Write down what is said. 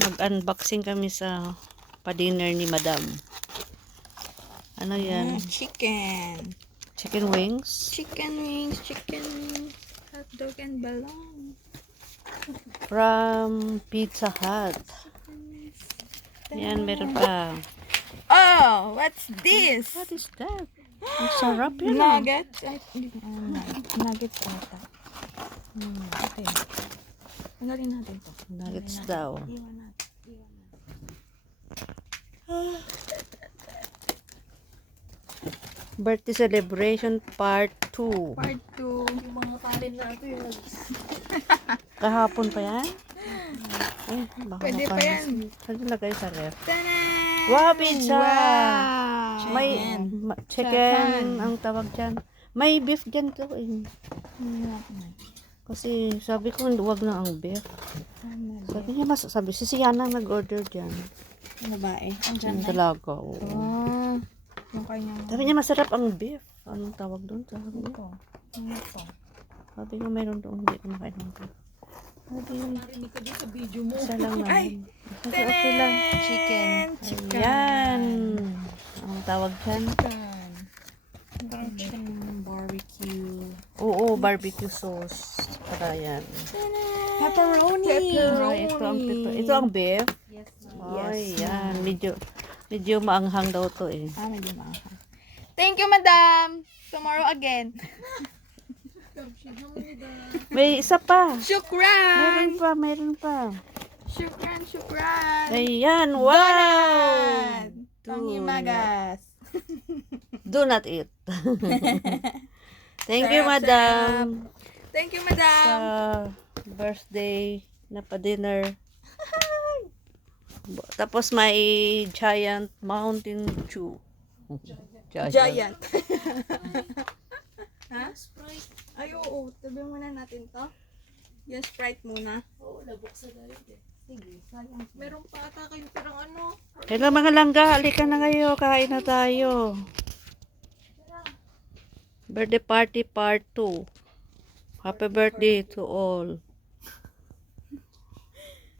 Mag-unboxing kami sa pa-dinner ni Madam. Ano yan? Chicken. Chicken wings? Chicken wings, hot dog and balloon. From Pizza Hut. Yan, meron pa. Oh, what's this? What is that? Ang sarap yun. Nuggets? Nuggets ata. Okay. Tanggalin natin to. Nuggets daw. Iwan natin. Birthday celebration part 2. Part 2. Yung mga talent na ito yung Kahapon pa yan? Eh, baka Pwede pa mapanis. yan. Saan nilagay sa ref? Tanan! Wow, pizza! Wow! May chicken Chicken. ang tawag dyan. May beef dyan to. Eh. Kasi sabi ko, huwag na ang beef. Sabi niya, sabi si Siana nag-order dyan. Babae. Ang dalaga. Oo. Oh. Yung kanya. Sabi niya, masarap ang beef. Anong tawag doon? Sabi niya. Ito. Ano ito? Sabi niya, mayroon doon. Hindi ko makain ng beef. narinig ka din sa video mo. Isa lang naman. Ay! Kasi okay lang. Chicken. Ayan. Ang tawag dyan. Chicken. Barbecue. Oo, barbecue sauce. Para yan. Pepperoni. Ay, ito ang pito. Ito ang beef. Yes, Ay, yan. Medyo maanghang daw to eh. Medyo maanghang. Thank you, madam. Tomorrow again. May isa pa. Shukran. Meron pa. Shukran. Ayan, wow! Donut. Do Panghimagas. Do not eat. Thank you, Sarap, madam. Thank you, Sa madam. birthday na pa-dinner. Tapos may giant Mountain Dew. Giant. Ha? Sprite. Ay, oo. Tabi muna natin to. Yung Sprite muna. Oo, nabuksan na rin eh. Sige. Meron pa ata kayong pirang ano. Hello mga langga, halika na kayo. Kain na tayo. Birthday party part 2. Happy birthday to all.